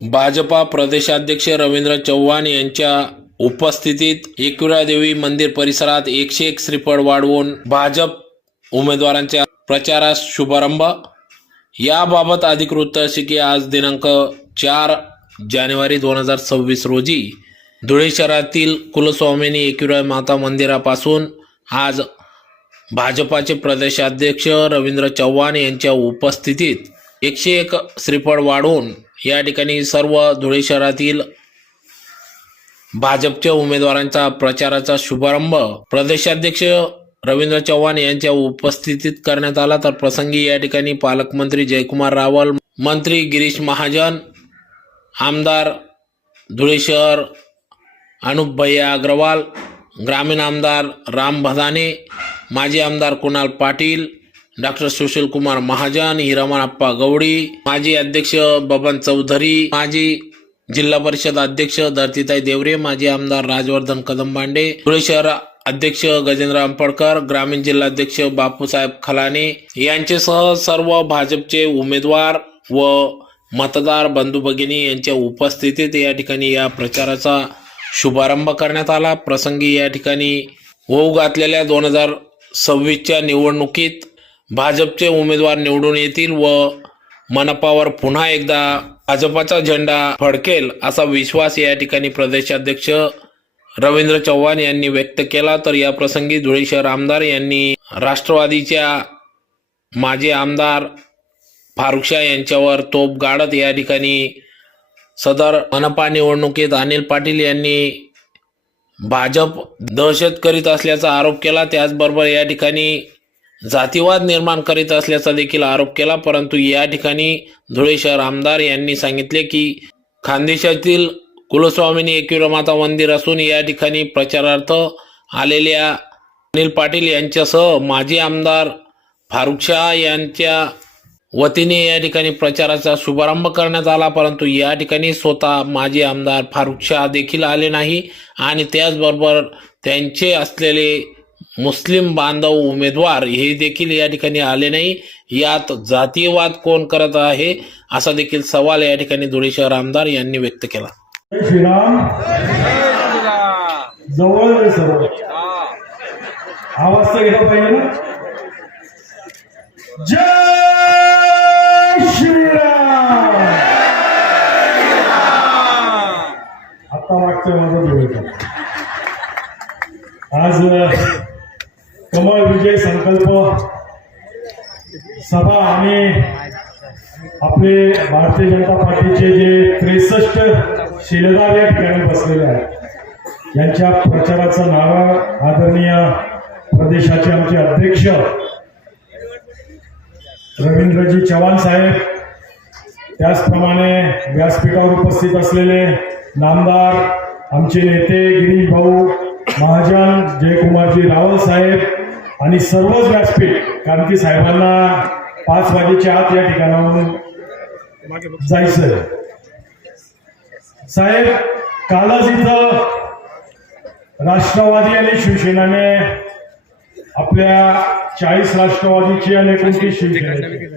भाजपा प्रदेशाध्यक्ष रवींद्र चव्हाण यांच्या उपस्थितीत एकविरा देवी मंदिर परिसरात 101 श्रीफळ वाढवून भाजप उमेदवारांच्या प्रचारास शुभारंभ। याबाबत अधिकृत वृत्त असे की आज दिनांक 4 जानेवारी 2026 रोजी धुळे शहरातील कुलस्वामिनी एकविरा माता मंदिरापासून आज भाजपाचे प्रदेशाध्यक्ष रवींद्र चव्हाण यांच्या उपस्थितीत 101 श्रीफळ वाढवून या ठिकाणी सर्व धुळे शहरातील भाजपच्या उमेदवारांचा प्रचाराचा शुभारंभ प्रदेशाध्यक्ष रवींद्र चव्हाण यांच्या उपस्थितीत करण्यात आला। तर प्रसंगी या ठिकाणी पालकमंत्री जयकुमार रावल, मंत्री गिरीश महाजन, आमदार धुळे शहर अनुप भैया अग्रवाल, ग्रामीण आमदार राम भदाने, माजी आमदार कुणाल पाटील, डॉक्टर सुशील कुमार महाजन, हिरामनप्पा गवडी, माजी अध्यक्ष बबन चौधरी, माजी जिल्हा परिषद अध्यक्ष धरतीताई देवरे, माजी आमदार राजवर्धन कदमबांडे, धुळे शहर अध्यक्ष गजेंद्र अंपडकर, ग्रामीण जिल्हाध्यक्ष बापूसाहेब खलाने यांच्यासह सर्व भाजपचे उमेदवार व मतदार बंधू भगिनी यांच्या उपस्थितीत या ठिकाणी या प्रचाराचा शुभारंभ करण्यात आला। प्रसंगी या ठिकाणी होऊ घातलेल्या 2026च्या निवडणुकीत भाजपचे उमेदवार निवडून येतील व मनपावर पुन्हा एकदा भाजपाचा झेंडा फडकेल असा विश्वास या ठिकाणी प्रदेशाध्यक्ष रवींद्र चव्हाण यांनी व्यक्त केला। तर या प्रसंगी धुळे शहर आमदार यांनी राष्ट्रवादीच्या माजी आमदार फारुख शाह यांच्यावर तोप गाडत या ठिकाणी सदर मनपा निवडणुकीत अनिल पाटील यांनी भाजप दहशत करीत असल्याचा आरोप केला। त्याचबरोबर या ठिकाणी जातीवाद निर्माण करीत असल्याचा देखील आरोप केला। परंतु या ठिकाणी धुळे शहर आमदार यांनी सांगितले की खानदेशातील कुलस्वामिनी एकविरा माता मंदिर असून या ठिकाणी प्रचारार्थ आलेल्या अनिल पाटील यांच्यासह माजी आमदार फारुख शाह यांच्या वतीने या ठिकाणी प्रचाराचा शुभारंभ करण्यात आला। परंतु या ठिकाणी स्वतः माजी आमदार फारुख शाह देखील आले नाही आणि त्याचबरोबर त्यांचे असलेले मुस्लिम बांधव उमेदवार हे देखील या ठिकाणी आले नाही। यात जातीयवाद कोण करत आहे असा देखील सवाल या ठिकाणी धुळे शहर आमदार यांनी व्यक्त केला। श्रीराम जवळ सर्व आवाज तर घेतला पाहिजे ना। जय श्रीराम। आता वाटतंय माझा दिवस आज कमळ विजय संकल्प सभा आणि आपले भारतीय जनता पार्टीचे जे 63 शिलेदार या ठिकाणी बसलेले आहेत यांच्या प्रचाराचं नाव आदरणीय प्रदेशाचे आमचे अध्यक्ष रवींद्रजी चव्हाण साहेब, त्याचप्रमाणे व्यासपीठावर उपस्थित असलेले नामदार आमचे नेते गिरीश भाऊ महाजन, जयकुमारजी रावल साहेब आणि सर्वच व्यासपीठ, कारण की साहेबांना 5 वाजेच्या आत या ठिकाणाहून जायचं। साहेब, कालच इथं राष्ट्रवादी आणि शिवसेनेने आपल्या 40 राष्ट्रवादीची आणि 29 शिवसेनेची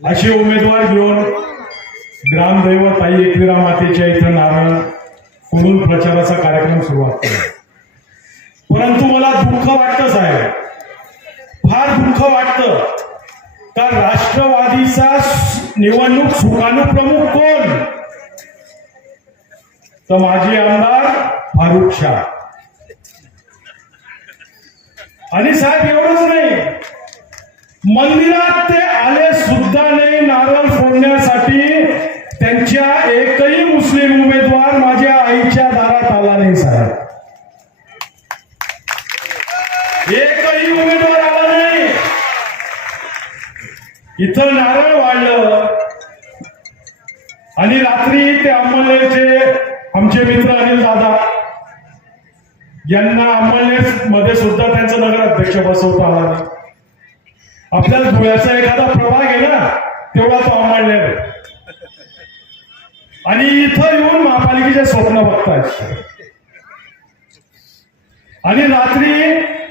असे उमेदवार घेऊन ग्रामदैवत आई एकविरा मातेच्या इथं नारळ फोडून प्रचाराचा कार्यक्रम सुरुवात केला। परंतु मला दुःख वाटतं साहेब, फार दुःख वाटतं का राष्ट्रवादीचा निवडणूक सुकाणू कोण? तर माजी आमदार फारुख शाह। आणि साहेब एवढंच नाही, मंदिरात ते आले सुद्धा नाही नारळ फोडण्यासाठी। त्यांच्या एकही मुस्लिम उमेदवार माझ्या आईच्या दारात आला नाही साहेब, एकही उमेदवार आला नाही। इथं नारळ वाढलं आणि रात्री ते अंमळनेरचे आमचे मित्र अनिल दादा यांना अंमळनेर मध्ये सुद्धा त्यांचं नगराध्यक्ष बसवता आला नाही। आपल्याला धुळ्याचा एखादा प्रभाग आहे ना, तेवढा तो अंमळनेर, आणि इथं येऊन महापालिकेचे स्वप्न बघतायत। आणि रात्री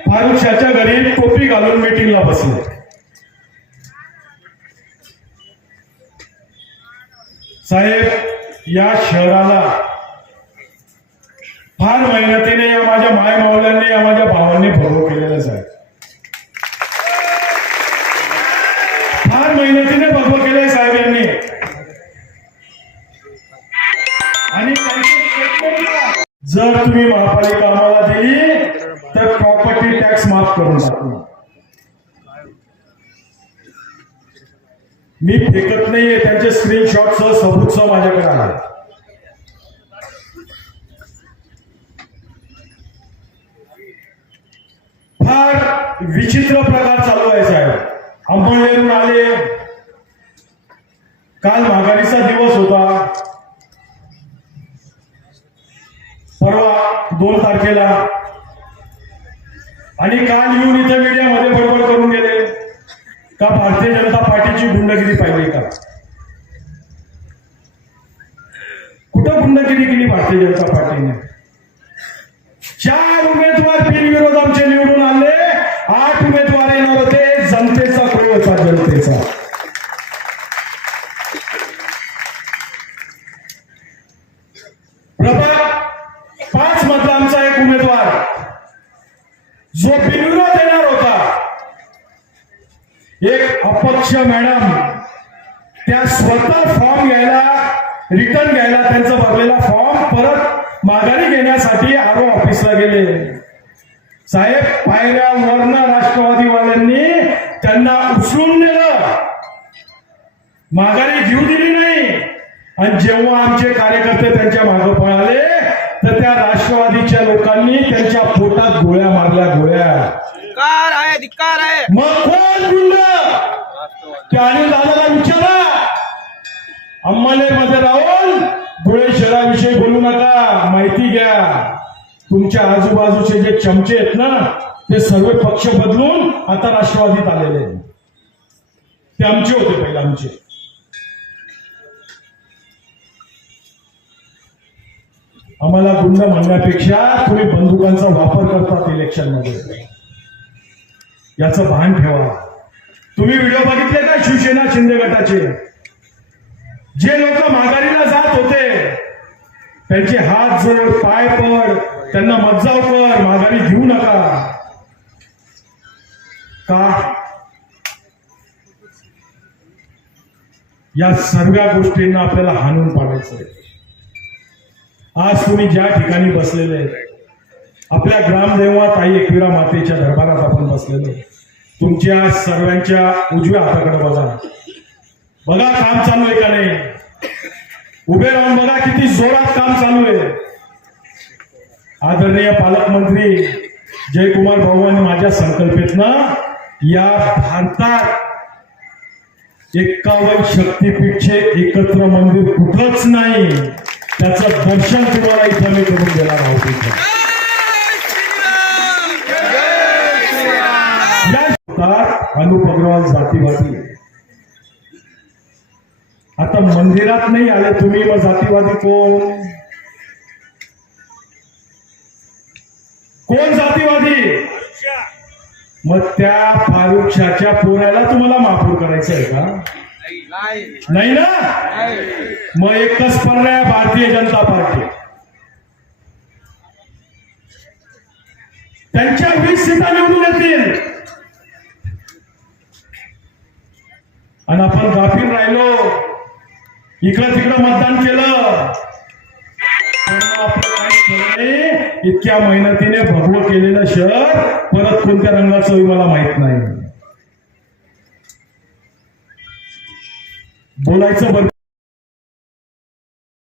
फारुख शाहच्या घरी टोपी घालून मीटिंगला बसले। साहेब, या शहराला फार मेहनतीने या माझ्या माय मावल्यांनी, या माझ्या भावांनी भरव केलेलं आहे. फार मेहनतीने भरव केले साहेब यांनी. आणि जर तुम्ही महापालिका आम्हाला दिली तर प्रॉपर्टी टॅक्स माफ करून टाकू. मी फेकत नाहीये, त्यांचे स्क्रीनशॉट सह सबूत सह माझ्याकडे आहे. फार विचित्र प्रकार चालू आहे साहेब. अंबळनेरहून आले, काल माघारीचा दिवस होता, परवा 2 तारखेला, आणि काल येऊन इथे मीडियामध्ये बडबड करून गेले का भारतीय जनता पार्टीची गुंडगिरी पाहिली का. कुठं गुंडगिरी केली भारतीय जनता पार्टीने. 4 उमेदवार बिनविरोध आमचे निवडून आले, 8 उमेदवार येणार होते. जनतेचा कळ होता, जनतेचा. प्रभाग 5 मधला आमचा एक उमेदवार जो बिनविरोध येणार होता, एक अपक्ष मॅडम, त्या स्वतः फॉर्म घ्यायला, रिटर्न घ्यायला त्यांचा भरलेला फॉर्म परत माघारी घेण्यासाठी आरो ऑफिसला गेले. साहेब, पायऱ्यावरनं राष्ट्रवादीवाल्यांनी त्यांना उचलून नेलं, माघारी घेऊ दिली नाही. आणि जेव्हा आमचे कार्यकर्ते त्यांच्या मागे पळाले तर त्या राष्ट्रवादीच्या लोकांनी त्यांच्या पोटात गोळ्या मारल्या, गोळ्या. धिक्कार आहे. मग कोण गुंड? त्या अनिल दादाला विचारा. अंमलेमध्ये राहून धुळे शहराविषयी बोलू नका, माहिती घ्या. तुमच्या आजूबाजूचे जे चमचे आहेत ना, ते सर्व पक्ष बदलून आता राष्ट्रवादीत आलेले. ते आमचे होते पहिले, आमचे. आम्हाला गुंड म्हणण्यापेक्षा तुम्ही बंदुकांचा वापर करतात इलेक्शन मध्ये, याचं भान ठेवा. तुम्ही व्हिडिओ बघितले का शिवसेना शिंदे गटाचे? जे लोक माघारीला जात होते त्यांचे हात जोड, पाय पड, त्यांना मज्जाव कर, माघारी घेऊ नका. का? या सर्व गोष्टींना आपल्याला हाणून पाडायचं आहे. आज तुम्ही ज्या ठिकाणी बसलेले आहेत, आपल्या ग्रामदेवता आई एकविरा मातेच्या दरबारात आपण बसलेलो. तुमच्या सर्वांच्या उजव्या हाताकडे बघा, बघा काम चालू आहे का नाही. उभे राहून बघा किती जोरात काम चालू आहे. आदरणीय पालकमंत्री जयकुमार भाऊ आणि माझ्या संकल्पनेतनं या भारतात 51 शक्तीपीठचे एकत्र मंदिर कुठंच नाही. त्याचं दर्शन तुम्हाला इथं मी करून देणार आहोत. अनुप अग्रवाल जातीवादी. आता मंदिरात नाही आले तुम्ही, मग जातीवादी कोण? कोण जातीवादी? मग त्या फारुख शाहच्या पोराला तुम्हाला माफूर करायचं आहे का? नाही ना. मग एकच पर्याय, भारतीय जनता पार्टी. त्यांच्या 20 सीटा निवडून येतील आणि आपण गाफील राहिलो, इकडं तिकडं मतदान केलं. इतक्या मेहनतीने भगवं केलेलं शहर परत कोणत्या रंगाचं होईल मला माहित नाही. बोलायचं बरं.